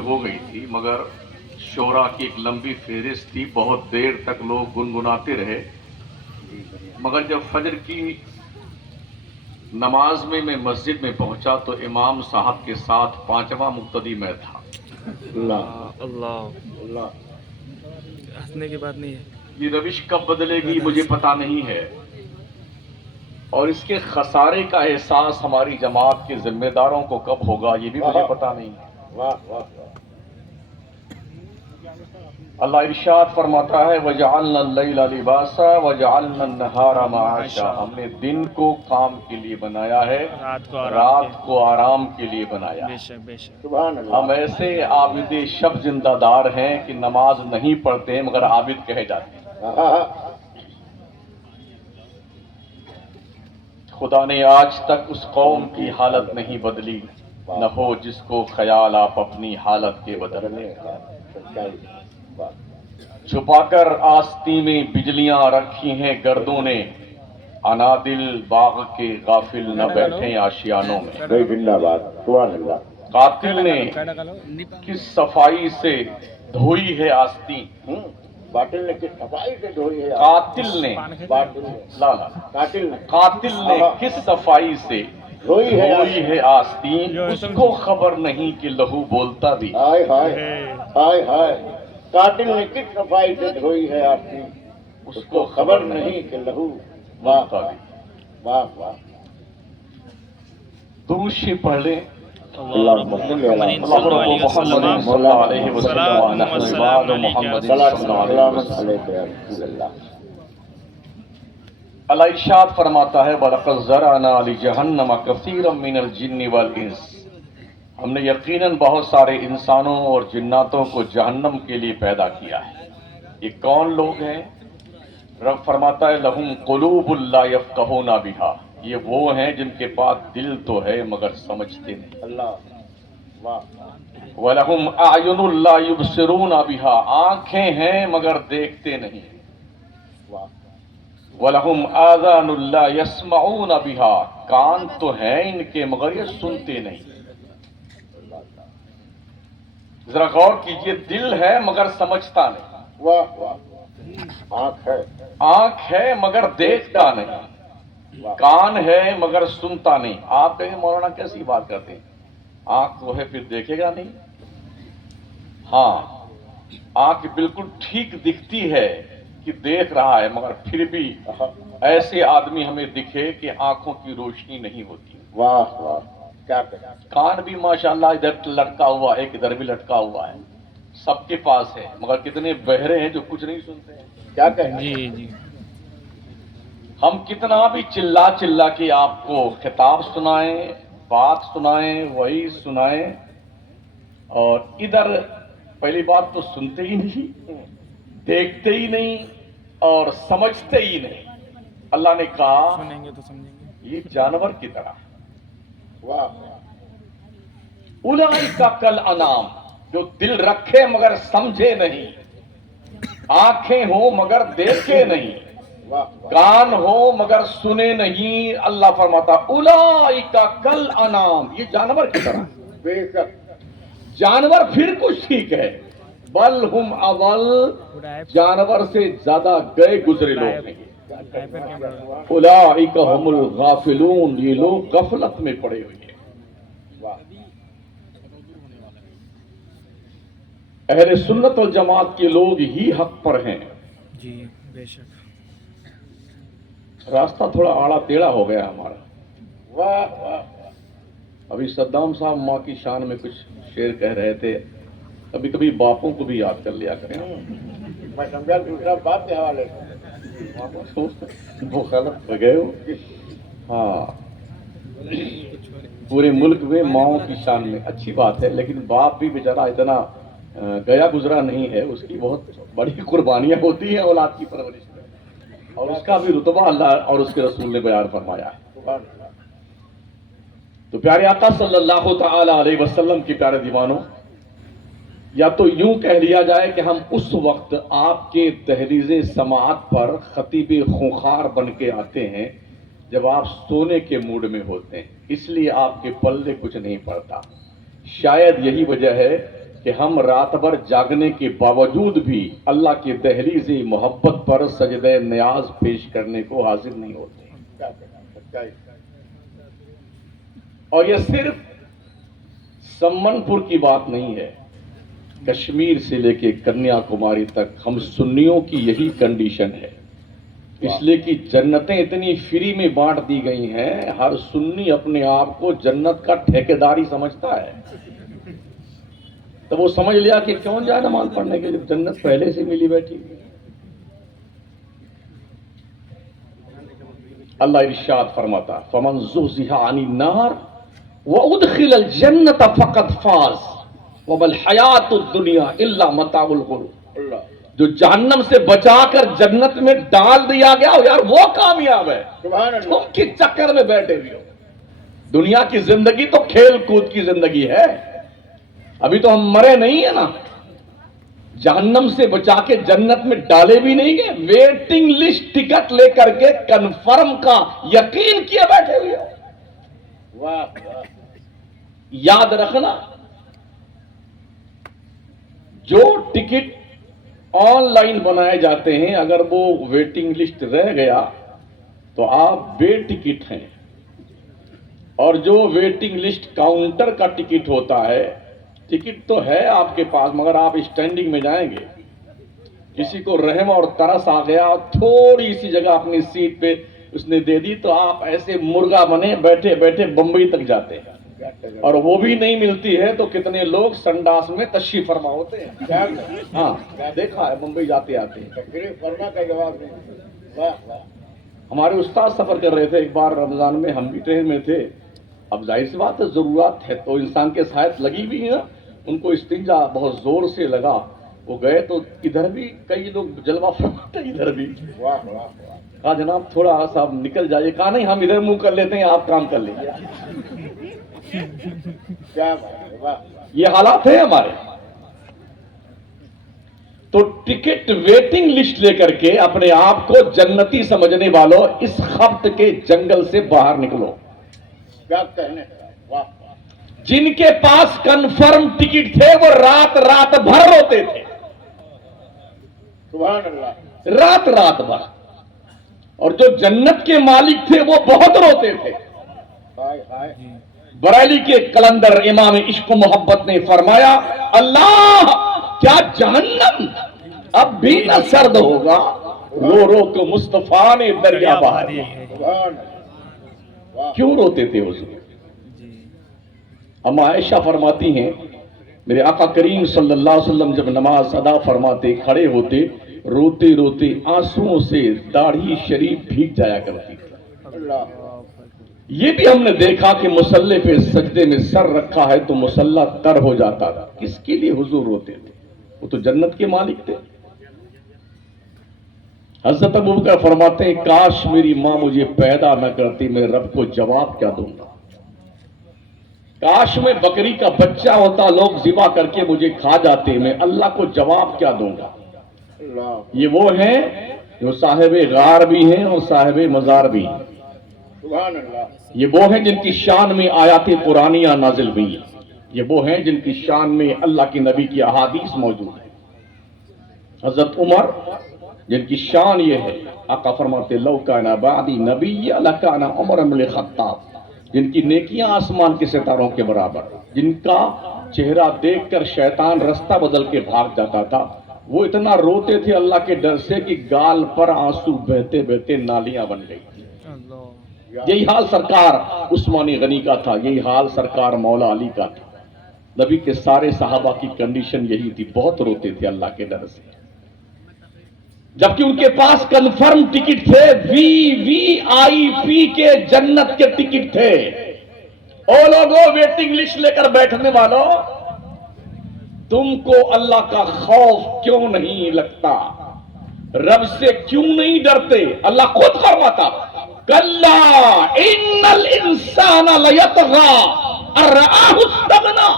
ہو گئی تھی، مگر شعراء کی ایک لمبی فہرست تھی، بہت دیر تک لوگ گنگناتے رہے، مگر جب فجر کی نماز میں مسجد میں پہنچا تو امام صاحب کے ساتھ پانچواں مقتدی میں تھا۔ اللہ اللہ ہنسنے کی بات نہیں ہے۔ یہ روش کب بدلے گی مجھے پتا نہیں ہے، اور اس کے خسارے کا احساس ہماری جماعت کے ذمہ داروں کو کب ہوگا یہ بھی مجھے پتا نہیں ہے۔ اللہ ارشاد فرماتا ہے وَجَعَلْنَا اللَّيْلَ لِبَاسًا وَجَعَلْنَا النَّهَارَ مَعَاشًا، ہم نے دن کو کام کے لیے بنایا ہے، رات کو آرام کے لیے بنایا بے ہے۔ شک بے شک۔ ہم ایسے عابد شب زندہ دار ہیں کہ نماز نہیں پڑھتے ہیں مگر عابد کہے جاتے ہیں۔ خدا نے آج تک اس قوم کی حالت نہیں بدلی، نہ ہو جس کو خیال آپ اپنی حالت کے بدلنے کا۔ چھپا کر آستی میں بجلیاں رکھی ہیں گردوں نے، انادل باغ کے غافل نہ بیٹھیں آشیانوں میں۔ قاتل نے کس صفائی سے دھوئی ہے آستین، باٹل نے کس صفائی سے دھوئی ہے؟ قاتل نے قاتل نے کس صفائی سے دھوئی ہے آستین، اس کو خبر نہیں کہ لہو بولتا بھی۔ ہائے ہائے ہائے ہائے، قاتل نے کس صفائی سے دھوئی ہے آستین، اس کو خبر نہیں کہ لہو بولتا بھی۔ واہ واہ۔ درود شریف پڑھ لیں۔ اللہم صلی علی اللہ رب محمد صلی اللہ علیہ وسلم ونحن عباد محمد صلی اللہ علیہ وسلم۔ اللہ ارشاد فرماتا ہے وَلَقَدْ ذَرَأْنَا لِجَهَنَّمَ كَثِيرًا مِنَ الْجِنِّ وَالْإِنسِ، ہم نے یقیناً بہت سارے انسانوں اور جناتوں کو جہنم کے لیے پیدا کیا ہے۔ یہ کون لوگ ہیں؟ رب فرماتا ہے لَهُمْ قُلُوبٌ لَا يَفْقَهُونَ بِهَا، یہ وہ ہیں جن کے پاس دل تو ہے مگر سمجھتے نہیں۔ اللہ واہ۔ وَلَهُمْ أَعْيُنٌ لَا يُبْصِرُونَ بِهَا، آنکھیں ہیں مگر دیکھتے نہیں۔ وَلَهُمْ آذَانٌ لَا يَسْمَعُونَ بِهَا، کان تو ہیں ان کے مگر یہ سنتے نہیں۔ ذرا غور کیجئے، دل ہے مگر سمجھتا نہیں، واہ واہ۔ آنکھ ہے، آنکھ ہے مگر دیکھتا نہیں، کان ہے مگر سنتا نہیں۔ آپ کہیں مولانا کیسی بات کرتے ہیں، آنکھ تو ہے پھر دیکھے گا نہیں؟ ہاں، آنکھ بالکل ٹھیک دکھتی ہے کہ دیکھ رہا ہے، مگر پھر بھی ایسے آدمی ہمیں دکھے کہ آنکھوں کی روشنی نہیں ہوتی۔ واہ واہ، کیا کہیں۔ کان بھی ماشاءاللہ ادھر لٹکا ہوا ہے، ادھر بھی لٹکا ہوا ہے، سب کے پاس ہے، مگر کتنے بہرے ہیں جو کچھ نہیں سنتے ہیں۔ کیا کہیں۔ جی جی۔ ہم کتنا بھی چلا چلا کے آپ کو خطاب سنائیں، بات سنائیں، وہی سنائیں، اور ادھر پہلی بات تو سنتے ہی نہیں، دیکھتے ہی نہیں، اور سمجھتے ہی نہیں۔ اللہ نے کہا سنیں گے تو سمجھیں گے۔ یہ جانور کی طرح۔ واہ، اولئک کالانعام، جو دل رکھے مگر سمجھے نہیں، آنکھیں ہوں مگر دیکھے نہیں، کان ہو مگر سنے نہیں۔ اللہ فرماتا اولئک کالانعام، یہ جانور کی طرح۔ بے شک۔ جانور پھر کچھ ٹھیک ہے، بل ہم اضل، جانور سے زیادہ گئے گزرے لوگ ہیں۔ اولئک هم الغافلون، یہ لوگ غفلت میں پڑے ہوئے ہیں۔ اہل سنت والجماعت کے لوگ ہی حق پر ہیں۔ جی بے شک۔ راستہ تھوڑا آڑا ٹیڑھا ہو گیا ہمارا۔ واہ واہ۔ ابھی صدام صاحب ماں کی شان میں کچھ شعر کہہ رہے تھے، کبھی کبھی باپوں کو بھی یاد کر لیا کریں۔ میں سمجھا دوسرا بات کے حوالے سے۔ وہ غلط ہو گئے ہو۔ ہاں، پورے ملک میں ماؤں کی شان میں اچھی بات ہے، لیکن باپ بھی بیچارہ اتنا گیا گزرا نہیں ہے، اس کی بہت بڑی قربانیاں ہوتی ہیں اولاد کی پرورش میں، اور اس کا بھی رتبہ اللہ اور اس کے رسول نے بیان فرمایا ہے۔ تو پیارے آقا صلی اللہ تعالی علیہ وسلم کی پیارے دیوانوں، یا تو یوں کہہ لیا جائے کہ ہم اس وقت آپ کے دہلیز سماعت پر خطیب خونخوار بن کے آتے ہیں جب آپ سونے کے موڈ میں ہوتے ہیں، اس لیے آپ کے پلے کچھ نہیں پڑتا۔ شاید یہی وجہ ہے کہ ہم رات بھر جاگنے کے باوجود بھی اللہ کی دہلیز محبت پر سجدہ نیاز پیش کرنے کو حاضر نہیں ہوتے. کیا کہنا سچائی. اور یہ صرف سمن پور کی بات نہیں ہے، کشمیر سے لے کے کنیا کماری تک ہم سنیوں کی یہی کنڈیشن ہے. اس لیے کہ جنتیں اتنی فری میں بانٹ دی گئی ہیں، ہر سنی اپنے آپ کو جنت کا ٹھیکیداری سمجھتا ہے. تو وہ سمجھ لیا کہ کیوں جائے نماز پڑھنے کے جب جنت پہلے سے ملی بیٹھی. اللہ ارشاد فرماتا فمن زحزح عن النار وادخل الجنت فقد فاز وما الحیات الدنیا الا متاع الغرور. اللہ جو جہنم سے بچا کر جنت میں ڈال دیا گیا ہو یار وہ کامیاب ہے. سبحان اللہ. تم کس چکر میں بیٹھے ہوئے ہو؟ دنیا کی زندگی تو کھیل کود کی زندگی ہے. ابھی تو ہم مرے نہیں ہیں نا، جہنم سے بچا کے جنت میں ڈالے بھی نہیں گئے، ویٹنگ لسٹ ٹکٹ لے کر کے کنفرم کا یقین کیے بیٹھے ہوئے ہو. واہ واہ. یاد رکھنا جو ٹکٹ آن لائن بنائے جاتے ہیں اگر وہ ویٹنگ لسٹ رہ گیا تو آپ بے ٹکٹ ہیں، اور جو ویٹنگ لسٹ کاؤنٹر کا ٹکٹ ہوتا ہے، ٹکٹ تو ہے آپ کے پاس مگر آپ اسٹینڈنگ میں جائیں گے. کسی کو رحم اور ترس آ گیا تھوڑی سی جگہ اپنی سیٹ پہ اس نے دے دی تو آپ ایسے مرغا بنے بیٹھے بیٹھے بمبئی تک جاتے ہیں، اور وہ بھی نہیں ملتی ہے تو کتنے لوگ سنڈاس میں تشریف فرما ہوتے ہیں. کیا کہنا. ہاں دیکھا ہے ممبئی جاتے آتے ہیں. تقریر فرما کا جواب نہیں. واہ واہ. ہمارے استاد سفر کر رہے تھے ایک بار رمضان میں، ہم بھی ٹرین میں تھے. اب ظاہر سی بات ہے ضرورت ہے تو انسان کے ساتھ لگی بھی ہے نا، ان کو استنجا بہت زور سے لگا، وہ گئے تو ادھر بھی کئی لوگ جلوہ فرماتے ادھر بھی. واہ واہ واہ. کہا جناب تھوڑا سا نکل جائیے. کہا نہیں ہم ادھر منہ کر لیتے ہیں آپ کام کر لیجیے. کیا بات ہے. واہ واہ. یہ حالات ہیں ہمارے. تو ٹکٹ ویٹنگ لسٹ لے کر کے اپنے آپ کو جنتی سمجھنے والوں اس خبط کے جنگل سے باہر نکلو. کیا کہنے کا. واہ واہ. جن کے پاس کنفرم ٹکٹ تھے وہ رات رات بھر روتے تھے، سبحان اللہ. رات بھر. اور جو جنت کے مالک تھے وہ بہت روتے تھے. ہائے ہائے. بریلی کے کلندر امام عشق و محبت نے فرمایا اللہ کیا جہنم اب بھی نہ سرد ہوگا، رو رو کے مصطفیٰ نے دریا بہا دیا. سبحان اللہ. واہ. کیوں روتے تھے حضور؟ اما عائشہ فرماتی ہیں میرے آقا کریم صلی اللہ علیہ وسلم جب نماز ادا فرماتے کھڑے ہوتے روتے روتے آنسوؤں سے داڑھی شریف بھیگ جایا کرتی تھی. اللہ. یہ بھی ہم نے دیکھا کہ مصلے پہ سجدے میں سر رکھا ہے تو مصلہ تر ہو جاتا تھا. کس کے لیے حضور روتے تھے؟ وہ تو جنت کے مالک تھے. حضرت ابوبکر فرماتے ہیں کاش میری ماں مجھے پیدا نہ کرتی، میں رب کو جواب کیا دوں گا. کاش میں بکری کا بچہ ہوتا، لوگ ذبح کر کے مجھے کھا جاتے، میں اللہ کو جواب کیا دوں گا. اللہ. یہ وہ ہیں جو صاحب غار بھی ہیں اور صاحب مزار بھی ہیں. سبحان اللہ. یہ وہ ہیں جن کی شان میں آیات قرآنیہ نازل ہوئی ہیں. یہ وہ ہیں جن کی شان میں اللہ کے نبی کی احادیث موجود ہیں. حضرت عمر جن کی شان یہ ہے، آقا فرماتے لو کان بعدی نبی لکان عمر بن الخطاب، جن کی نیکیاں آسمان کے ستاروں کے برابر، جن کا چہرہ دیکھ کر شیطان رستہ بدل کے بھاگ جاتا تھا. وہ اتنا روتے تھے اللہ کے ڈر سے کہ گال پر آنسو بہتے بہتے نالیاں بن گئی. یہی حال سرکار عثمانی غنی کا تھا، یہی حال سرکار مولا علی کا تھا. نبی کے سارے صحابہ کی کنڈیشن یہی تھی، بہت روتے تھے اللہ کے ڈر سے. جبکہ ان کے پاس کنفرم ٹکٹ تھے، وی وی آئی پی کے جنت کے ٹکٹ تھے. او لوگوں ویٹنگ لسٹ لے کر بیٹھنے والوں، تم کو اللہ کا خوف کیوں نہیں لگتا؟ رب سے کیوں نہیں ڈرتے؟ اللہ خود فرماتا کلا ان الانسان لیطغی ان رآہ استغنی.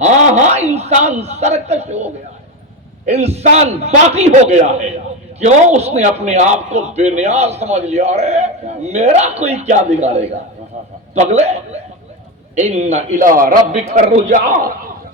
ہاں انسان سرکش ہو گیا ہے، انسان باقی ہو گیا ہے. کیوں؟ اس نے اپنے آپ کو بے نیاز سمجھ لیا. ارے میرا کوئی کیا بگاڑے گا؟ پگلے ان الی ربک الرجعی،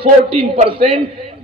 14%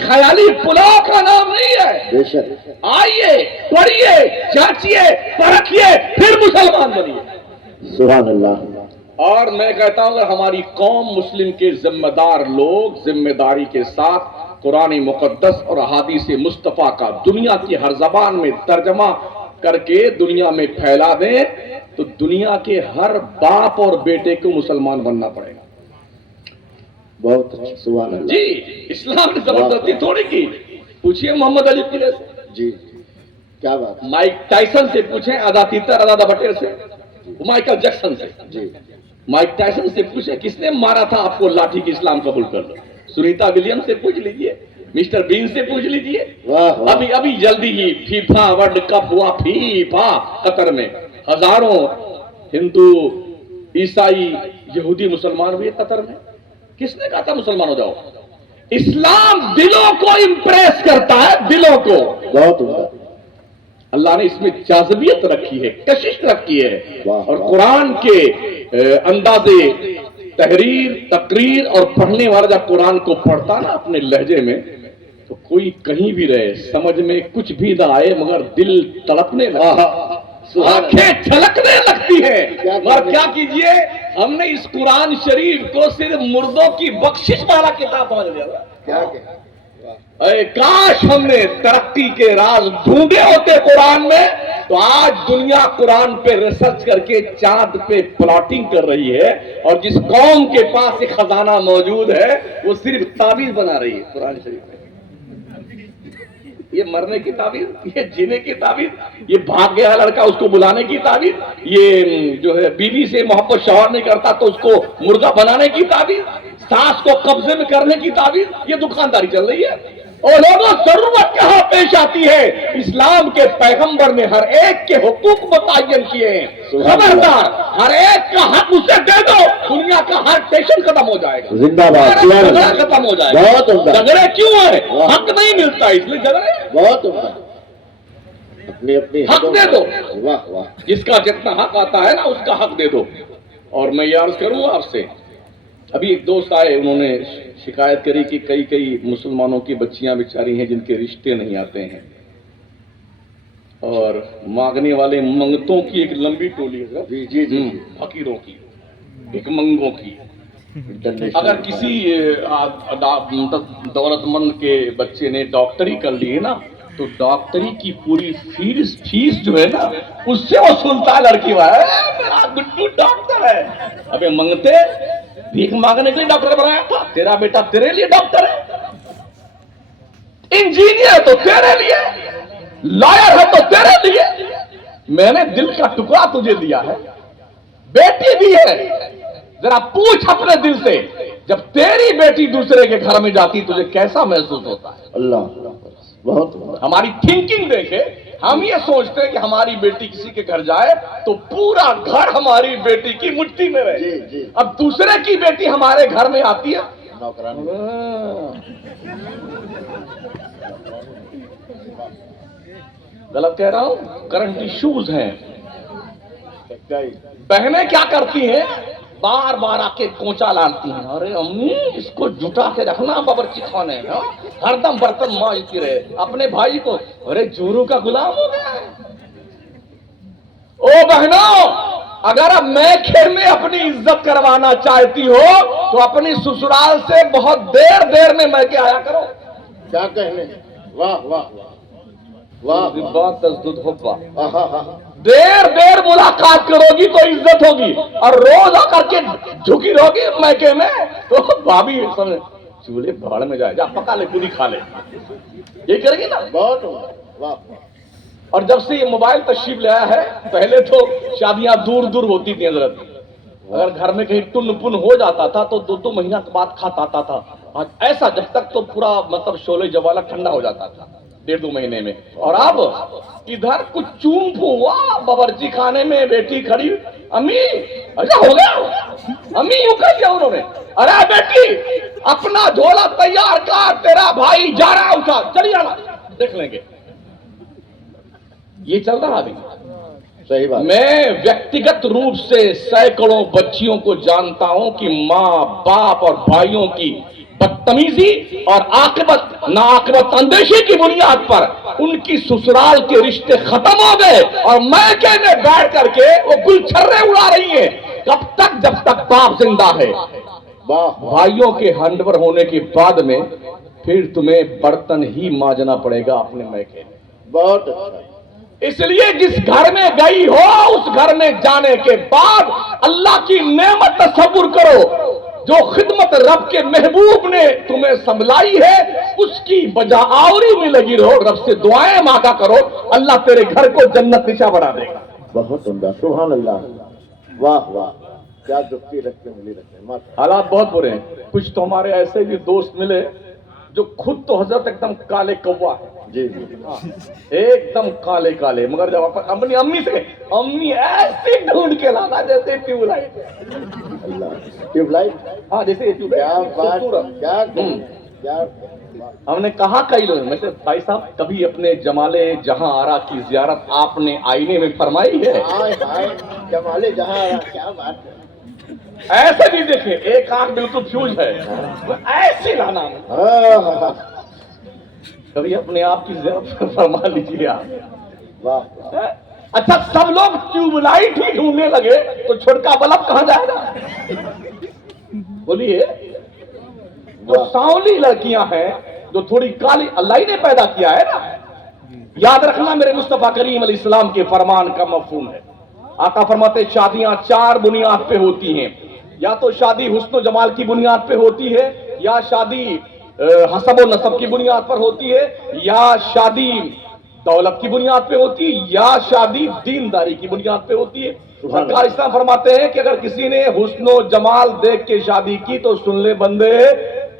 خیالی پلاؤ کا نام نہیں ہے. بے شک. آئیے, پڑھیے, جانچیے, پرکھیے, پھر مسلمان بنیے. سبحان اللہ. اور میں کہتا ہوں اگر ہماری قوم مسلم کے ذمہ دار لوگ ذمہ داری کے ساتھ قرآن مقدس اور احادیث مصطفیٰ کا دنیا کی ہر زبان میں ترجمہ کر کے دنیا میں پھیلا دیں تو دنیا کے ہر باپ اور بیٹے کو مسلمان بننا پڑے گا. بہت اچھا. سبحان اللہ. جی, اسلام نے زبردستی تھوڑی کی. پوچھئے محمد علی قلعے سے, جی کیا بات. مائک ٹائسن سے پوچھیں, ادا تیتر ادا بٹیر سے, مائیکل جیکسن سے. جی مائک ٹائسن سے پوچھیں کس نے مارا تھا آپ کو لاٹھی کی اسلام قبول کر لو. سنیتا ولیم سے پوچھ لیجئے, مسٹر بین سے پوچھ لیجئے. واہ واہ. ابھی جلدی ہی فیفا ورلڈ کپ ہوا, فیفا قطر میں, ہزاروں ہندو, عیسائی, یہودی مسلمان ہوئے قطر میں. کس نے کہا تھا مسلمان ہو جاؤ؟ اسلام دلوں کو امپریس کرتا ہے, دلوں کو. بہت عمدہ. اللہ نے اس میں جاذبیت رکھی ہے, کشش رکھی ہے. واہ اور واہ. قرآن کے انداز تحریر, تقریر اور پڑھنے والا جب قرآن کو پڑھتا نا اپنے لہجے میں تو کوئی کہیں بھی رہے, سمجھ میں کچھ بھی نہ آئے مگر دل تڑپنے لگتا, آنکھیں چھلکنے لگتی ہیں. اور کیا کیجئے, ہم نے اس قرآن شریف کو صرف مردوں کی بخشش والا کتاب سمجھ لیا. کیا اے کاش ہم نے ترقی کے راز ڈھونڈے ہوتے قرآن میں تو آج دنیا قرآن پہ ریسرچ کر کے چاند پہ پلاٹنگ کر رہی ہے, اور جس قوم کے پاس ایک خزانہ موجود ہے وہ صرف تعبیر بنا رہی ہے قرآن شریف میں. یہ مرنے کی تعبیر, یہ جینے کی تعبیر, یہ بھاگ گیا لڑکا اس کو بلانے کی تعبیر, یہ جو ہے بیوی سے محبت شوہر نہیں کرتا تو اس کو مرغا بنانے کی تعبیر, ساس کو قبضے میں کرنے کی تعبیر. یہ دکانداری چل رہی ہے. اور لوگوں ضرورت کہاں پیش آتی ہے, اسلام کے پیغمبر نے ہر ایک کے حقوق متعین کیے ہیں. خبردار, ہر ایک کا حق اسے دے دو, دنیا کا ہر ٹینشن ختم ہو جائے گا, زندہ باد. جھگڑا ختم ہو جائے گا. بہت عمدہ. جھگڑے کیوں ہیں؟ حق نہیں ملتا اس لیے جھگڑے. بہت عمدہ. اپنی اپنی حق دے دو, واہ واہ. جس کا جتنا حق آتا ہے نا اس کا حق دے دو. اور میں یہ عرض کروں آپ سے, ابھی ایک دوست آئے, انہوں نے شکایت کری کہ کئی مسلمانوں کی بچیاں بیچاری ہیں جن کے رشتے نہیں آتے ہیں, اور مانگنے والے منگتوں کی ایک لمبی ٹولی ہے, جی جی جی. فقیروں کی, ایک منگوں کی. اگر کسی دولت مند کے بچے نے ڈاکٹری کر لی ہے نا تو ڈاکٹری کی پوری فیس جو ہے نا اس سے وصولتا ہے لڑکی والا, میرا گڈو ڈاکٹر ہے. ابے منگتے بھیک مانگنے کے لیے ڈاکٹر بنایا تھا, تیرا بیٹا تیرے لیے ڈاکٹر ہے, انجینئر تو تیرے لیے, لائر ہے تو تیرے لیے. میں نے دل کا ٹکڑا تجھے دیا ہے, بیٹی بھی ہے. ذرا پوچھ اپنے دل سے, جب تیری بیٹی دوسرے کے گھر میں جاتی تجھے کیسا محسوس ہوتا ہے؟ اللہ. بہت عمدہ. ہماری تھنکنگ دیکھے, ہم یہ سوچتے ہیں کہ ہماری بیٹی کسی کے گھر جائے تو پورا گھر ہماری بیٹی کی مٹھی میں رہے. جی جی. اب دوسرے کی بیٹی ہمارے گھر میں آتی ہے, نوکرانی. غلط کہہ رہا ہوں, کرنٹ ایشوز ہیں. بہنیں کیا کرتی ہیں, بار بار آ کے کوچا لانتی ہیں, ارے امی اس کو جٹا کے رکھنا باورچی خانے میں, ہر دم برتن مانجتی رہے. اپنے بھائی کو, ارے جورو کا غلام ہو گیا ہے. او بہنوں, اگر اب میں کھیل میں اپنی عزت کروانا چاہتی ہو تو اپنی سسرال سے بہت دیر میں میں کے آیا کرو. کیا کہنے. واہ واہ واہ. بات تزدد حبا, واہ. دیر ملاقات کرو گی تو عزت ہوگی, اور روز آ کر کے جھکی رہوگی میکے میں تو بھابھی چولہے بھاڑ میں جائے, جا پکا لے پوری کھا لے, یہ کرے گی نا. بہت. واہ. اور جب سے یہ موبائل تشریف لے آیا ہے, پہلے تو شادیاں دور ہوتی تھیں حضرت, اگر گھر میں کہیں ٹن پن ہو جاتا تھا تو 2 مہینہ کے بعد کھاتا آتا تھا. آج ایسا جب تک تو پورا مطلب شولے جوالا ٹھنڈا ہو جاتا تھا 1.5-2 مہینے میں. اور اب ادھر کچھ چوم ہوا باورچی خانے میں بیٹی کھڑی, امی ایسا ہو گیا, امی یوں کر دیا انہوں نے, ارے بیٹی اپنا جھولا تیار کر, تیرا بھائی جا رہا, اٹھا چلی جانا, دیکھ لیں گے. یہ چل رہا ابھی. صحیح بات. میں ویکتیگت روپ سے سینکڑوں بچیوں کو جانتا ہوں کہ ماں باپ اور بھائیوں کی بدتمیزی اور عاقبت ناعاقبت اندیشی کی بنیاد پر ان کی سسرال کے رشتے ختم ہو گئے اور میکے میں بیٹھ کر کے وہ گل چھرے اڑا رہی ہیں. کب تک؟ جب تک باپ زندہ ہے. بھائیوں کے ہنڈور ہونے کے بعد میں پھر تمہیں برتن ہی مانجنا پڑے گا اپنے میکے میں. بہت اچھا. اس لیے جس گھر میں گئی ہو اس گھر میں جانے کے بعد اللہ کی نعمت تصور کرو. جو خدمت رب کے محبوب نے تمہیں سنبھلائی ہے اس کی بجا آوری میں لگی رہو. رب سے دعائیں مانگا کرو, اللہ تیرے گھر کو جنت نشا بنا دے گا. بہت عمدہ. سبحان اللہ. واہ واہ, کیا دکھتی رکھتے ملی رکھتے. حالات بہت برے ہیں. کچھ تو ہمارے ایسے بھی دوست ملے جو خود تو حضرت ایک دم کالے کوا ہے. جی جی. ایک دم کالے کالے, مگر جب اپنی امی سے امی ایسی ڈھونڈ کے لانا جیسے tube light. Allah. Tube light. ہاں جیسے کیا بات, کیا کیا. ہم نے کہا کئی لوگ میں سے بھائی صاحب کبھی اپنے جمال جہاں آرا کی زیارت آپ نے آئینے میں فرمائی ہے؟ جمال جہاں آرا, کیا بات ہے. ایسے بھی دیکھیں, ایک آنکھ بالکل فیوز ہے, ایسے لانا کبھی اپنے آپ کی زیارت فرما لیجیے آپ. واہ. اچھا سب لوگ ٹیوب لائٹ ہی ڈھونڈنے لگے تو چھوٹکا بلب کہاں جائے گا؟ بولیے. جو سانولی لڑکیاں ہیں جو تھوڑی کالی, اللہ ہی نے پیدا کیا ہے نا. یاد رکھنا میرے مصطفیٰ کریم علیہ السلام کے فرمان کا مفہوم ہے. آقا فرماتے شادیاں چار بنیاد پہ ہوتی ہیں. یا تو شادی حسن و جمال کی بنیاد پہ ہوتی ہے, یا شادی حسب و نسب کی بنیاد پر ہوتی ہے, یا شادی دولت کی بنیاد پہ ہوتی ہے, یا شادی دینداری کی بنیاد پہ ہوتی ہے. سرکار اسلام فرماتے ہیں کہ اگر کسی نے حسن و جمال دیکھ کے شادی کی تو سن لے بندے,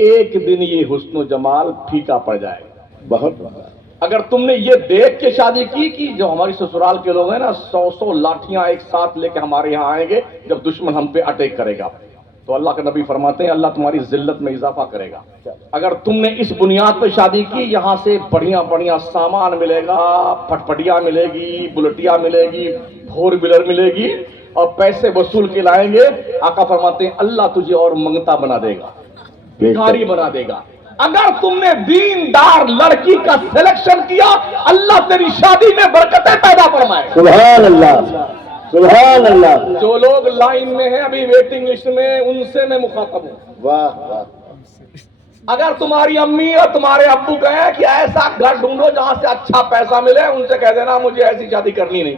ایک دن یہ حسن و جمال پھیکا پڑ جائے گا. بہت. اگر تم نے یہ دیکھ کے شادی کی کہ جو ہماری سسرال کے لوگ ہیں نا 100 لاٹھیاں ایک ساتھ لے کے ہمارے یہاں آئیں گے جب دشمن ہم پہ اٹیک کرے گا, تو اللہ کے نبی فرماتے ہیں اللہ تمہاری ذلت میں اضافہ کرے گا. اگر تم نے اس بنیاد پہ شادی کی, یہاں سے بڑھیا بڑھیا سامان ملے گا, پٹپٹیا ملے گی, بلٹیا ملے گی, فور ویلر ملے گی, اور پیسے وصول کے لائیں گے. آقا فرماتے ہیں اللہ تجھے اور منگتا بنا دے گا, بھکاری بنا دے گا. اگر تم نے دیندار لڑکی کا سلیکشن کیا, اللہ تیری شادی میں برکتیں پیدا فرمائے. سبحان اللہ. سبحان اللہ. جو لوگ لائن میں ہیں ابھی ویٹنگ لسٹ میں, ان سے میں مخاطب ہوں. واہ واہ. اگر تمہاری امی اور تمہارے ابو کہیں کہ ایسا گھر ڈھونڈو جہاں سے اچھا پیسہ ملے, ان سے کہہ دینا مجھے ایسی شادی کرنی نہیں,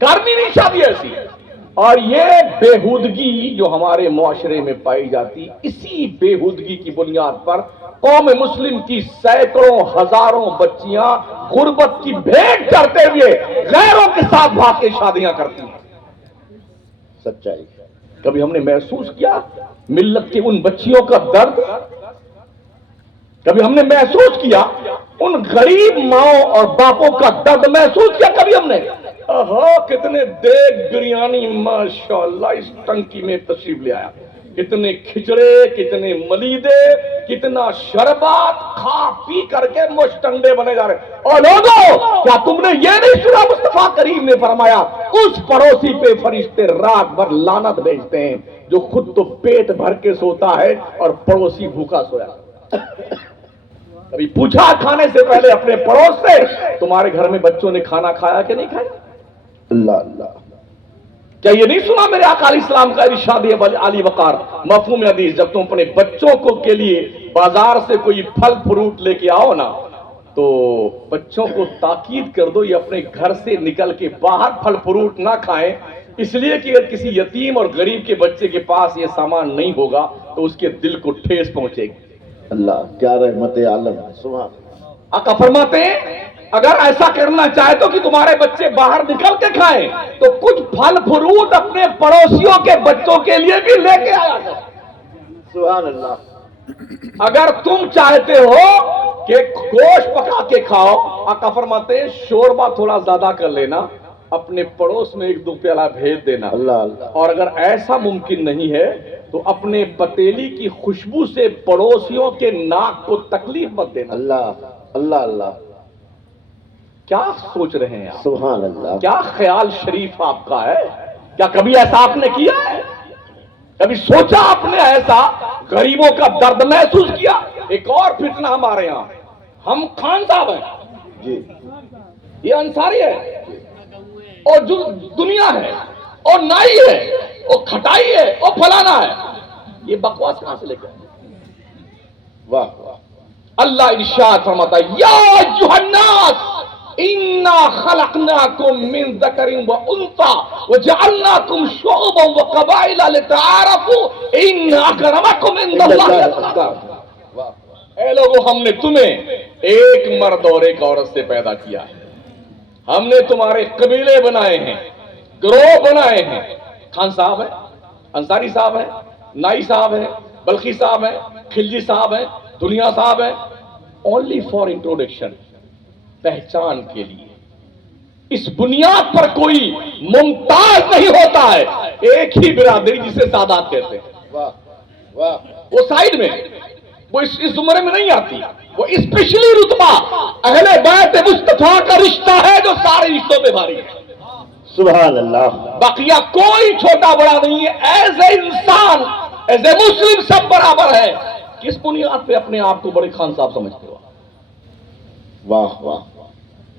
کرنی نہیں شادی ایسی. اور یہ بےہودگی جو ہمارے معاشرے میں پائی جاتی, اسی بےہودگی کی بنیاد پر قوم مسلم کی سینکڑوں ہزاروں بچیاں غربت کی بھیٹ کرتے ہوئے غیروں کے ساتھ بھاگ کے شادیاں کرتی ہیں. سچائی. کبھی ہم نے محسوس کیا ملت کے ان بچیوں کا درد؟ کبھی ہم نے محسوس کیا ان غریب ماؤں اور باپوں کا درد محسوس کیا کبھی ہم نے؟ کتنے دیگ بریانی ماشاءاللہ اس ٹنکی میں تشریف لے آیا, کتنے کھچڑے, کتنے ملیدے, کتنا شربات, کھا پی کر کے مشٹنڈے بنے جا رہے. اور لوگوں کیا تم نے یہ نہیں سنا مصطفیٰ کریم نے فرمایا اس پڑوسی پہ فرشتے رات بھر لعنت بھیجتے ہیں جو خود تو پیٹ بھر کے سوتا ہے اور پڑوسی بھوکا سویا. ابھی پوچھا کھانے سے پہلے اپنے پڑوس سے تمہارے گھر میں بچوں نے کھانا کھایا کہ نہیں کھایا؟ اللہ اللہ. کیا یہ نہیں سنا میرے آقا علیہ السلام کا ارشاد علی وقار مفہوم حدیث, جب تم اپنے بچوں کو کے لیے بازار سے کوئی پھل فروٹ لے کے آؤ نا تو بچوں کو تاکید کر دو یہ اپنے گھر سے نکل کے باہر پھل فروٹ نہ کھائیں, اس لیے کہ اگر کسی یتیم اور غریب کے بچے کے پاس یہ سامان نہیں ہوگا تو اس کے دل کو ٹھیس پہنچے گی. اللہ کیا رحمت عالم. سبحان. آقا فرماتے ہیں اگر ایسا کرنا چاہے تو کہ تمہارے بچے باہر نکل کے کھائیں تو کچھ پھل فروٹ اپنے پڑوسیوں کے بچوں کے لیے بھی لے کے آیا کرو. سبحان اللہ. اگر تم چاہتے ہو کہ گوشت پکا کے کھاؤ, آقا فرماتے ہیں شوربہ تھوڑا زیادہ کر لینا, اپنے پڑوس میں 1-2 پیالہ بھیج دینا. اللہ اللہ. اور اگر ایسا ممکن نہیں ہے تو اپنے پتیلی کی خوشبو سے پڑوسیوں کے ناک کو تکلیف مت دینا. اللہ اللہ اللہ. کیا سوچ رہے ہیں آپ؟ سبحان اللہ. کیا خیال شریف آپ کا ہے؟ کیا کبھی ایسا آپ نے کیا ہے؟ کبھی سوچا آپ نے ایسا غریبوں کا درد محسوس کیا؟ ایک اور فتنہ ہمارے یہاں، ہم خان صاحب ہیں جی یہ انصاری ہے اور جو دنیا ہے اور نائی ہے اور کھٹائی ہے اور فلانا ہے، یہ بکواس کہاں سے لے کر؟ واہ واہ اللہ ارشاد فرماتا ہے یا ایھا الناس انا خلقناکم من ذکر و انثی وجعلناکم شعوبا وقبائل لتعارفوا ان اکرمکم عند اللہ اتقاکم۔ اے لوگوں، ہم نے تمہیں ایک مرد اور ایک عورت سے پیدا کیا ہے، ہم نے تمہارے قبیلے بنائے ہیں، گروہ بنائے ہیں۔ خان صاحب ہیں، انصاری صاحب ہیں، نائی صاحب ہیں، بلخی صاحب ہیں، خلجی صاحب ہیں، دنیا صاحب ہیں، اونلی فار انٹروڈکشن، پہچان کے لیے۔ اس بنیاد پر کوئی ممتاز نہیں ہوتا ہے، ایک ہی برادری جسے سادات کہتے ہیں، واہ واہ وہ سائڈ میں، وہ اس زمرے میں نہیں آتی، وہ اسپیشلی رتبہ اہل بیت مصطفیٰ کا رشتہ ہے جو سارے رشتوں پہ بھاری ہے۔ سبحان اللہ باقیہ کوئی چھوٹا بڑا نہیں ہے، ایز اے انسان، ایز اے مسلم سب برابر ہے۔ کس بنیاد پہ اپنے آپ کو بڑے خان صاحب سمجھتے ہو؟ واہ واہ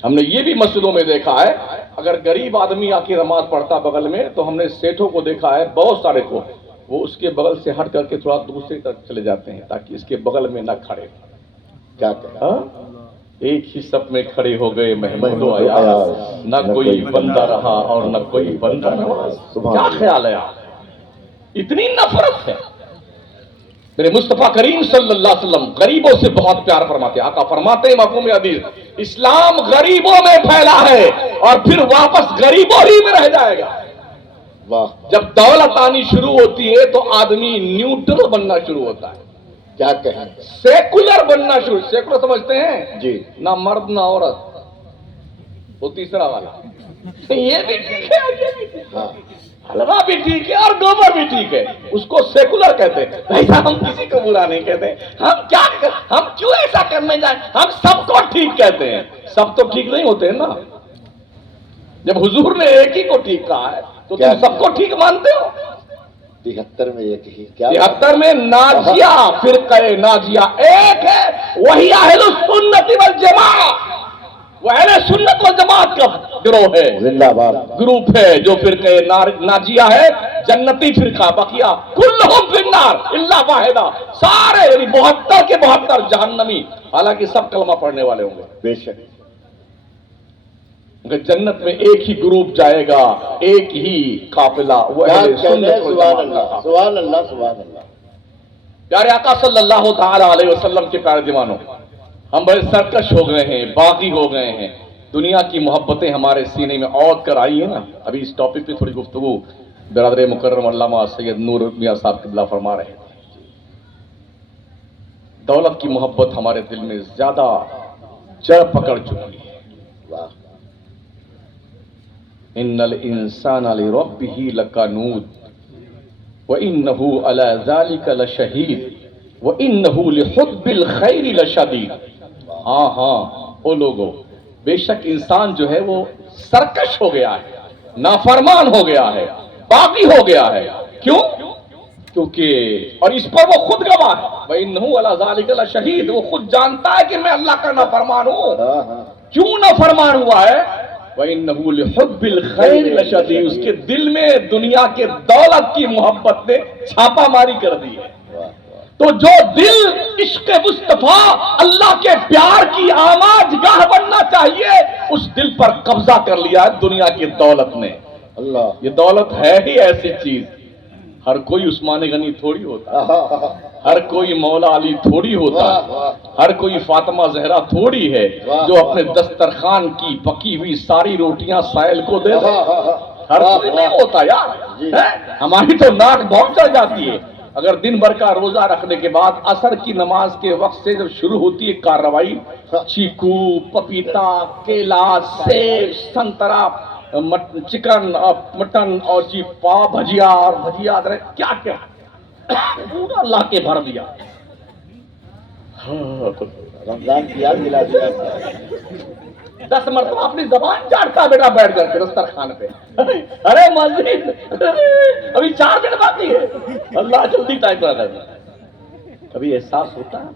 ہم نے یہ بھی مسجدوں میں دیکھا ہے، اگر غریب آدمی آ کے نماز پڑھتا بغل میں تو ہم نے سیٹھوں کو دیکھا ہے، بہت سارے کو، وہ اس کے بغل سے ہٹ کر کے تھوڑا دوسری طرف چلے جاتے ہیں تاکہ اس کے بغل میں نہ کھڑے۔ کیا کہا ہاں؟ ایک ہی صف میں کھڑے ہو گئے محمود و محمود و ایاز، ایاز، نہ کوئی بندہ رہا اور نہ کوئی بندہ نواز۔ سبحان کیا اللہ۔ خیال ہے آپ؟ اتنی نفرت ہے۔ میرے مصطفیٰ کریم صلی اللہ علیہ وسلم غریبوں سے بہت پیار فرماتے ہیں۔ آقا فرماتے ہیں مفہوم حدیث، اسلام غریبوں میں پھیلا ہے اور پھر واپس غریبوں ہی میں رہ جائے گا۔ واہ جب دولت آنی شروع ہوتی ہے تو آدمی نیوٹرل بننا شروع ہوتا ہے، کیا کہیں سیکولر بننا شروع۔ سیکولر سمجھتے ہیں؟ جی نہ مرد نہ عورت، وہ تیسرا والا، یہ بھی ٹھیک ہے اور یہ بھی ٹھیک ہے، ہاں حلوہ بھی ٹھیک ہے اور گوبر بھی ٹھیک ہے، اس کو سیکولر کہتے ہیں۔ ایسا ہم کسی کو برا نہیں کہتے، ہم کیوں ایسا کرنے جائیں، ہم سب کو ٹھیک کہتے ہیں۔ سب تو ٹھیک نہیں ہوتے ہیں نا، جب حضور نے ایک ہی کو ٹھیک کہا ہے تو تم سب کو ٹھیک مانتے ہو؟ 73 میں ایک ہی کیا 73 میں ناجیہ فرقہ ناجیہ ایک ہے، وہی اہل السنت والجماعہ، وہ اہل سنت والجماعت کا گروہ ہے، زندہ باد گروپ ہے جو فرقہ ناجیہ ہے، جنتی فرقہ، بقیہ کلہم فی النار الا واحدہ، سارے یعنی 72 کے 72 جہنمی، حالانکہ سب کلمہ پڑھنے والے ہوں گے، بے شک مگر جنت میں ایک ہی گروپ جائے گا، ایک ہی قافلہ، وہ کیا اہل کہنے سنت سبحان والجماعت اللہ کا۔ سبحان اللہ سبحان اللہ پیارے آقا صلی اللہ تعالی علیہ وسلم کے پیارے دیوانوں، ہم بڑے سرکش ہو گئے ہیں، باغی ہو گئے ہیں، دنیا کی محبتیں ہمارے سینے میں عود کر آئی ہیں نا۔ ابھی اس ٹاپک پہ تھوڑی گفتگو برادر مکرم علامہ سید نور میاں صاحب قبلہ فرما رہے تھے۔ دولت کی محبت ہمارے دل میں زیادہ جڑ پکڑ چکی ہے۔ واہ ان الانسان لربہ لکنود وانہ علی ذلک لشہید وانہ لحب الخیر لشدید۔ ہاں ہاں او لوگو، بے شک انسان جو ہے وہ سرکش ہو گیا ہے، نافرمان ہو گیا ہے، باغی ہو گیا ہے۔ کیوں؟ کیونکہ اور اس پر وہ خود گواہ ہے، وانہ علی ذلک لشہید، وہ خود جانتا ہے کہ میں اللہ کا نافرمان ہوں۔ ہاں ہاں کیوں نافرمان ہوا ہے؟ وَإِنَّهُ لِحُبِّ الْخَيْرِ لَشَدِيدٌ، اس کے دل میں دنیا کے دولت کی محبت نے چھاپا ماری کر دی ہے۔ واہ تو جو دل عشق مصطفیٰ اللہ کے پیار کی آماج گاہ بننا چاہیے، اس دل پر قبضہ کر لیا ہے دنیا کی دولت نے۔ اللہ یہ دولت ہے ہی ایسی چیز، ہر کوئی عثمان غنی تھوڑی ہوتا، ہر کوئی مولا علی تھوڑی ہوتا، ہر کوئی فاطمہ زہرا تھوڑی ہے جو اپنے دسترخوان کی پکی ہوئی ساری روٹیاں سائل کو دے دے۔ ہر کوئی نہیں ہوتا یار، ہماری تو ناک بہت چڑھ جاتی ہے۔ اگر دن بھر کا روزہ رکھنے کے بعد عصر کی نماز کے وقت سے جب شروع ہوتی ہے کارروائی، چیکو، پپیتا، کیلا، سیب، سنترا، چکن اور مٹن اور جی پاؤ بھجیا اور بھجیا کیا کیا پورا لا کے بھر دیا۔ رمضان کی یاد دلا دیا 10 مرتبہ اپنی زبان چاٹتا بیٹا بیٹھ کر کے دسترخوان پہ. ارے مسجد ابھی 4 دن باقی ہے, اللہ جلدی ٹائم کرا کرنا. کبھی احساس ہوتا ہے,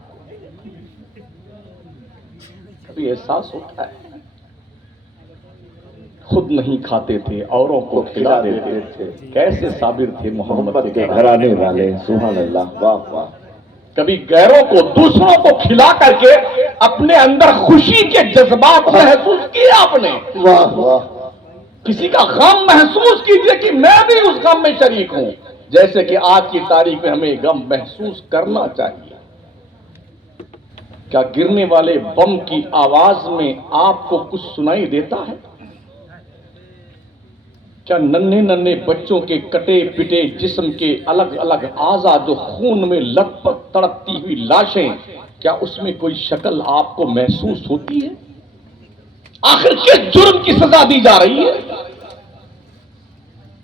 کبھی احساس ہوتا ہے خود نہیں کھاتے تھے اوروں کو کھلا دیتے تھے, کیسے صابر تھے محمد کے گھرانے والے, سبحان اللہ, واہ واہ. کبھی غیروں کو دوسروں کو کھلا کر کے اپنے اندر خوشی کے جذبات محسوس کیے آپ نے, واہ واہ. کسی کا غم محسوس کیجئے کہ میں بھی اس غم میں شریک ہوں, جیسے کہ آج کی تاریخ میں ہمیں غم محسوس کرنا چاہیے. کیا گرنے والے بم کی آواز میں آپ کو کچھ سنائی دیتا ہے؟ کیا ننھے ننھے بچوں کے کٹے پٹے جسم کے الگ الگ اعضاء جو خون میں لت پت تڑپتی ہوئی لاشیں, کیا اس میں کوئی شکل آپ کو محسوس ہوتی ہے؟ آخر کس جرم کی سزا دی جا رہی ہے؟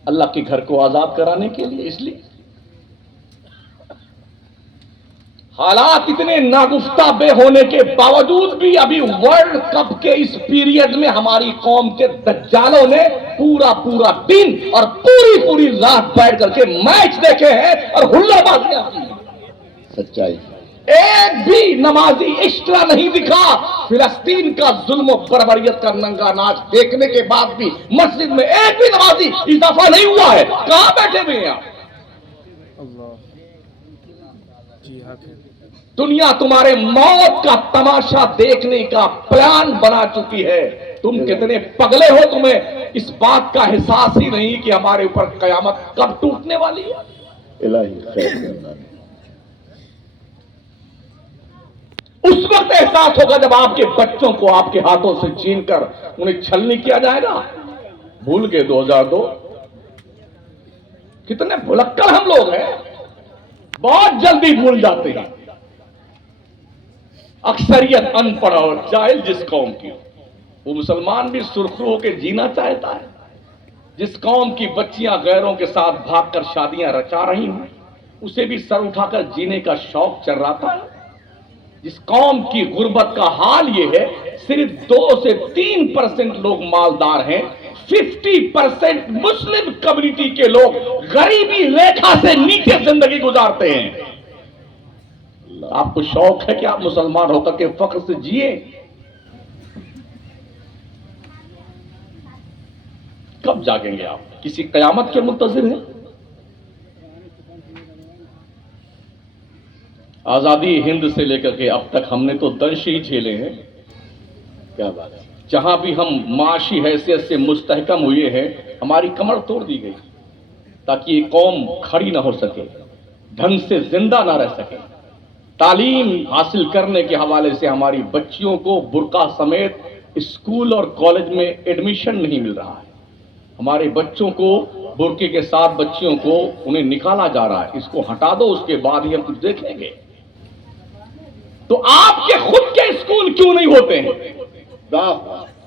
اللہ کے گھر کو آزاد کرانے کے لیے. اس لیے حالات اتنے ناگفتہ بے ہونے کے باوجود بھی ابھی ورلڈ کپ کے اس پیریڈ میں ہماری قوم کے دجالوں نے پورا پورا دن اور پوری پوری رات بیٹھ کر کے میچ دیکھے ہیں اور ہلا بازیاں کی ہیں. سچائی. ایک بھی نمازی ایکسٹرا نہیں دکھا. فلسطین کا ظلم و بربریت کا ننگا ناچ دیکھنے کے بعد بھی مسجد میں ایک بھی نمازی اضافہ نہیں ہوا ہے. کہاں بیٹھے ہوئے ہیں آپ؟ اللہ جی حق ہے. دنیا تمہارے موت کا تماشا دیکھنے کا پلان بنا چکی ہے. تم کتنے پگلے ہو, تمہیں اس بات کا احساس ہی نہیں کہ ہمارے اوپر قیامت کب ٹوٹنے والی ہے. الہی خیر کرنا. اس وقت احساس ہوگا جب آپ کے بچوں کو آپ کے ہاتھوں سے چھین کر انہیں چھلنی کیا جائے گا. بھول گئے 2002؟ کتنے بھلکڑ ہم لوگ ہیں, بہت جلدی بھول جاتے ہیں. اکثریت ان پڑھ اور جاہل جس قوم کی, وہ مسلمان بھی سرخرو ہو کے جینا چاہتا ہے. جس قوم کی بچیاں غیروں کے ساتھ بھاگ کر شادیاں رچا رہی ہیں, اسے بھی سر اٹھا کر جینے کا شوق چل رہا ہے. جس قوم کی غربت کا حال یہ ہے, صرف 2 سے 3% لوگ مالدار ہیں, 50% مسلم کمیونٹی کے لوگ غریبی ریکھا سے نیچے زندگی گزارتے ہیں. آپ کو شوق ہے کہ آپ مسلمان ہو کر کے فخر سے جیے؟ کب جاگیں گے آپ؟ کسی قیامت کے منتظر ہیں؟ آزادی ہند سے لے کر کے اب تک ہم نے تو درش ہی جھیلے ہیں. کیا بات ہے. جہاں بھی ہم معاشی حیثیت سے مستحکم ہوئے ہیں, ہماری کمر توڑ دی گئی تاکہ یہ قوم کھڑی نہ ہو سکے, ڈھنگ سے زندہ نہ رہ سکے. تعلیم حاصل کرنے کے حوالے سے ہماری بچیوں کو برقع سمیت اسکول اور کالج میں ایڈمیشن نہیں مل رہا ہے. ہمارے بچوں کو برقعے کے ساتھ بچیوں کو انہیں نکالا جا رہا ہے. اس کو ہٹا دو, اس کے بعد ہی ہم کچھ دیکھیں گے. تو آپ کے خود کے اسکول کیوں نہیں ہوتے ہیں؟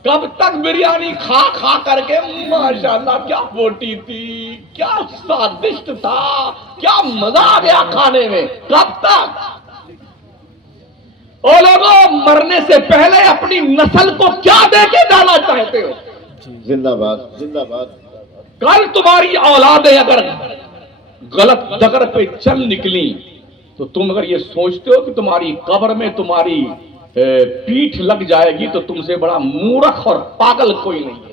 کب تک بریانی کھا کھا کر کے ماشاءاللہ کیا بوٹی تھی, کیا سوادشٹ تھا, کیا مزہ آ گیا کھانے میں, کب تک؟ او لوگوں, مرنے سے پہلے اپنی نسل کو کیا دے کے جانا چاہتے ہو؟ زندہ باد, زندہ باد. کل تمہاری اولادیں اگر غلط ڈگر پہ چل نکلی تو تم اگر یہ سوچتے ہو کہ تمہاری قبر میں تمہاری پیٹھ لگ جائے گی تو تم سے بڑا مورخ اور پاگل کوئی نہیں ہے.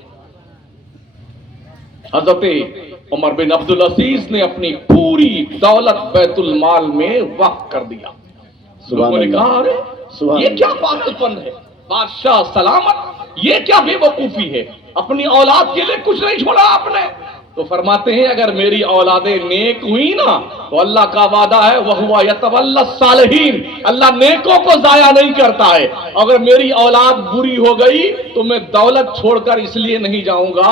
حضرت عمر بن عبدالعزیز نے اپنی پوری دولت بیت المال میں وقف کر دیا. لوگوں نے کہا ارے یہ کیا پاگل پن ہے, بادشاہ سلامت, یہ کیا بے وقوفی ہے, اپنی اولاد کے لیے کچھ نہیں چھوڑا آپ نے. تو فرماتے ہیں اگر میری اولادیں نیک ہوئی نا تو اللہ کا وعدہ ہے وَهُوَ يَتَوَلَّى الصَّالِحِينَ, اللہ نیکوں کو ضائع نہیں کرتا ہے. اگر میری اولاد بری ہو گئی تو میں دولت چھوڑ کر اس لیے نہیں جاؤں گا,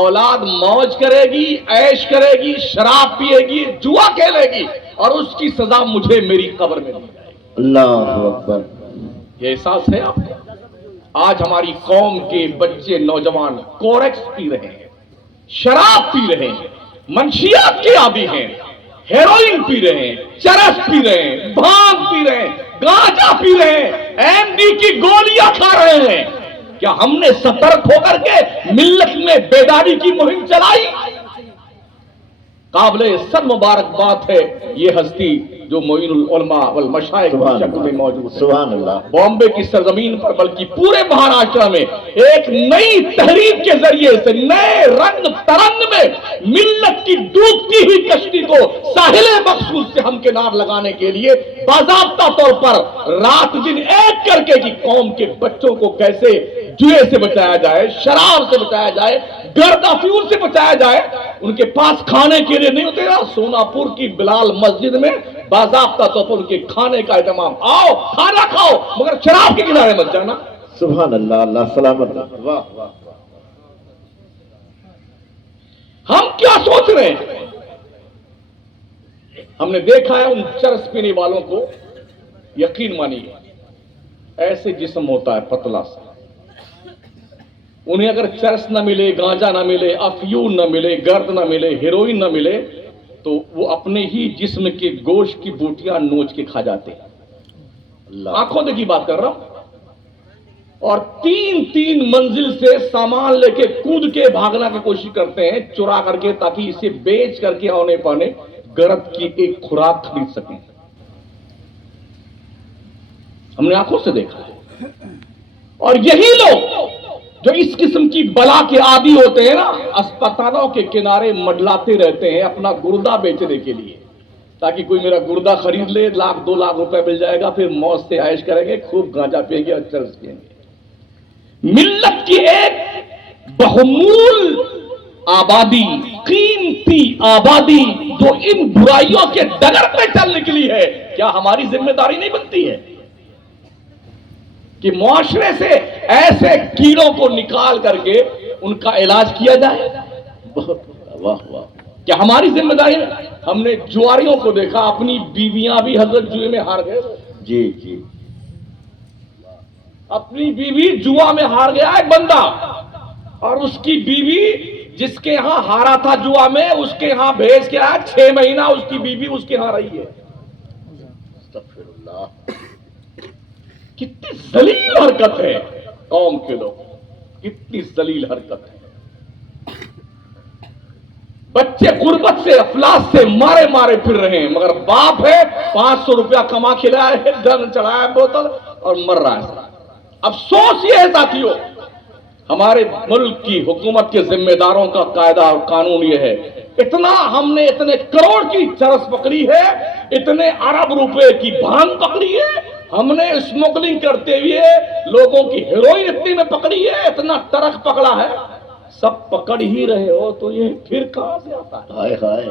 اولاد موج کرے گی, عیش کرے گی, شراب پیے گی, جوا کھیلے گی, اور اس کی سزا مجھے میری قبر میں دی جائے گی. اللہ اکبر. یہ احساس ہے آپ کو؟ آج ہماری قوم کے بچے نوجوان کورکس پی رہے ہیں, شراب پی رہے ہیں, منشیات کے عادی ہیں, ہیروئن پی رہے ہیں, چرس پی رہے ہیں, بھانگ پی رہے ہیں, گانجا پی رہے ہیں, ایم ڈی کی گولیاں کھا رہے ہیں. کیا ہم نے سترک ہو کر کے ملت میں بیداری کی مہم چلائی؟ قابل سر مبارکباد ہے یہ ہستی جو معین العلماء والمشائخ کی شکل میں موجود ہے. سبحان اللہ. بامبے کی سرزمین پر بلکہ پورے مہاراشٹر میں ایک نئی تحریک کے ذریعے سے نئے رنگ ترنگ میں ملت کی ڈوبتی ہوئی کشتی کو ساحل مقصود سے ہمکنار لگانے کے لیے باضابطہ طور پر رات دن ایک کر کے کہ قوم کے بچوں کو کیسے جوئے سے بچایا جائے، شراب سے بچایا جائے، گرد افیون سے بچایا جائے. ان کے پاس کھانے کے لیے نہیں ہوتے نا، سونا پور کی بلال مسجد میں باضابطہ طور پر ان کے کھانے کا اہتمام. آؤ کھانا کھاؤ مگر شراب کے کنارے مت جانا. سبحان اللہ. اللہ سلامت. واہ واہ. ہم کیا سوچ رہے ہیں؟ ہم نے دیکھا ہے ان چرس پینے والوں کو، یقین مانیے ایسے جسم ہوتا ہے پتلا سا، انہیں اگر چرس نہ ملے، گانجا نہ ملے، افیون نہ ملے، گرد نہ ملے، ہیروئن نہ ملے تو وہ اپنے ہی جسم کے گوشت کی بوٹیاں نوچ کے کھا جاتے ہیں. آنکھوں دیکھی بات کر رہا ہوں. اور تین منزل سے سامان لے کے کود کے بھاگنا کی کوشش کرتے ہیں چرا کر کے، تاکہ اسے بیچ کر کے اونے پانے گرد کی ایک خوراک خرید سکیں. ہم نے آنکھوں سے دیکھا ہے. اور یہی لوگ جو اس قسم کی بلا کے عادی ہوتے ہیں نا، اسپتالوں کے کنارے مڈلاتے رہتے ہیں اپنا گردہ بیچنے کے لیے، تاکہ کوئی میرا گردہ خرید لے، 1-2 لاکھ روپے مل جائے گا، پھر موت سے عائش کریں گے، خوب گانجا پئیں گے اور چرس پئیں گے. ملت کی ایک بہمول آبادی، قیمتی آبادی جو ان برائیوں کے ڈگر پہ چل نکلی ہے، کیا ہماری ذمہ داری نہیں بنتی ہے کہ معاشرے سے ایسے کیڑوں کو نکال کر کے ان کا علاج کیا جائے؟ بہت. واہ واہ. کیا ہماری ذمہ داری ہے؟ ہم نے جواریوں کو دیکھا، اپنی بیویاں بھی حضرت جوئے میں ہار گئے. جی جی. اپنی بیوی جوا میں ہار گیا ایک بندہ، اور اس کی بیوی جس کے ہاں ہارا تھا جوا میں، اس کے ہاں بھیج کے آیا، 6 مہینہ اس کی بیوی اس کے ہاں رہی ہے. استغفر اللہ. کتنی ذلیل حرکت ہے قوم کے لوگ، کتنی ذلیل حرکت ہے. بچے غربت سے افلاس سے مارے مارے پھر رہے ہیں، مگر باپ ہے 500 روپیہ کما کے لایا ہے، گن چڑھایا بوتل اور مر رہا ہے. افسوس یہ ہے ساتھیوں، ہمارے ملک کی حکومت کے ذمہ داروں کا قاعدہ اور قانون یہ ہے، ہم نے اتنے کروڑ کی چرس پکڑی ہے، اتنے ارب روپے کی بھانگ پکڑی ہے، ہم نے اسمگلنگ کرتے ہوئے لوگوں کی ہیروئن اتنی میں پکڑی ہے، اتنا ٹرک پکڑا ہے، سب پکڑ ہی رہے ہو تو یہ پھر کہاں سے آتا ہے؟ ہائے ہائے.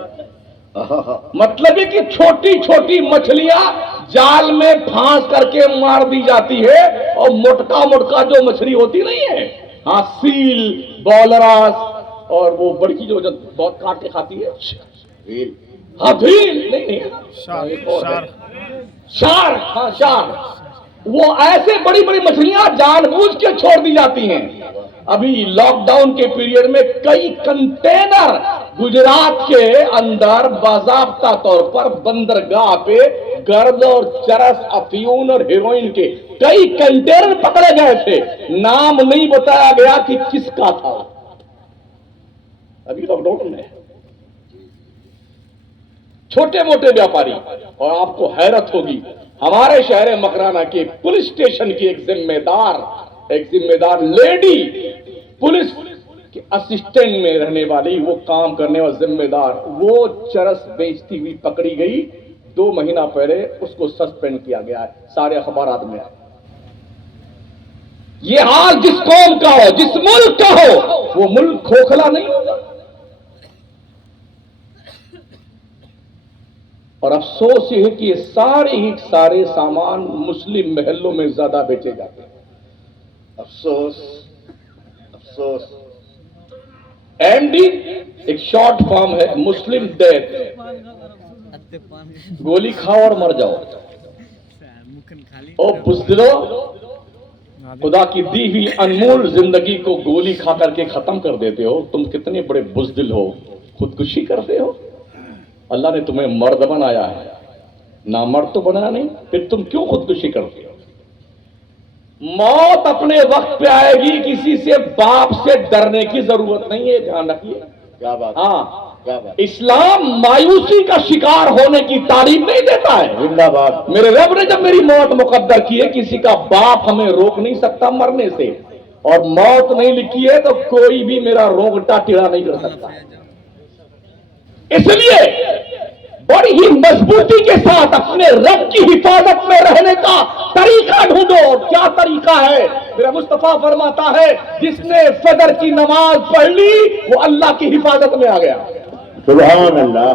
مطلب ہے کہ چھوٹی چھوٹی مچھلیاں جال میں پھانس کر کے مار دی جاتی ہے، اور موٹکا جو مچھلی ہوتی نہیں ہے، ہاں سیل، بولراس، اور وہ بڑکی جو بہت کاٹ کے کھاتی ہے، ہاں بھیل نہیں، شار، وہ ایسے بڑی بڑی مچھلیاں جان بوجھ کے چھوڑ دی جاتی ہیں. ابھی لاک ڈاؤن کے پیریڈ میں کئی کنٹینر گجرات کے اندر باضابطہ طور پر بندرگاہ پہ گرد اور چرس، افیون اور ہیروئن کے کئی کنٹینر پکڑے گئے تھے، نام نہیں بتایا گیا کہ کس کا تھا. ابھی لاک ڈاؤن میں چھوٹے موٹے ویاپاری. اور آپ کو حیرت ہوگی، ہمارے شہر مکرانہ کے پولیس اسٹیشن کی ایک ذمہ دار لیڈی، پولیس کے اسسٹنٹ میں رہنے والی، وہ کام کرنے والا ذمہ دار، وہ چرس بیچتی ہوئی پکڑی گئی. 2 مہینہ پہلے اس کو سسپینڈ کیا گیا ہے، سارے اخبارات میں. یہ حال جس قوم کا ہو، جس ملک کا ہو، وہ ملک کھوکھلا نہیں ہوگا. اور افسوس یہ ہے کہ یہ سارے سامان مسلم محلوں میں زیادہ بیچے جاتے ہیں. افسوس. افسوس. ایم ڈی ایک شارٹ فارم ہے، مسلم ڈیتھ، گولی کھاؤ اور مر جاؤ. او بزدلو، خدا کی دی ہوئی انمول زندگی کو گولی کھا کر کے ختم کر دیتے ہو. تم کتنے بڑے بزدل ہو، خودکشی کرتے ہو. اللہ نے تمہیں مرد بنایا ہے، نامرد تو بنایا نہیں، پھر تم کیوں خودکشی کرتے ہو؟ موت اپنے وقت پہ آئے گی, کسی سے باپ سے ڈرنے کی ضرورت نہیں ہے, دھیان رکھیے. کیا بات, ہاں, کیا بات, اسلام مایوسی کا شکار ہونے کی تعلیم نہیں دیتا ہے. زندہ باد. میرے رب نے جب میری موت مقدر کی ہے, کسی کا باپ ہمیں روک نہیں سکتا مرنے سے, اور موت نہیں لکھی ہے تو کوئی بھی میرا رونگٹا ٹیڑھا نہیں کر سکتا. اس لیے بڑی ہی مضبوطی کے ساتھ اپنے رب کی حفاظت میں رہنے کا طریقہ ڈھونڈو. اور کیا طریقہ ہے؟ میرا مصطفیٰ فرماتا ہے جس نے فجر کی نماز پڑھ لی وہ اللہ کی حفاظت میں آ گیا. سبحان اللہ.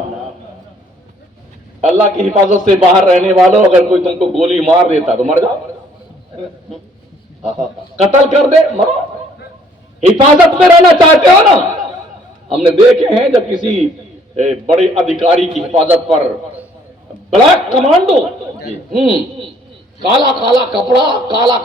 اللہ کی حفاظت سے باہر رہنے والوں, اگر کوئی تم کو گولی مار دیتا تو مر جاؤ, قتل کر دے مرو. حفاظت میں رہنا چاہتے ہو نا. ہم نے دیکھے ہیں جب کسی بڑے ادھیکاری کی حفاظت پر بلیک کمانڈو, کالا کالا کپڑا, کالا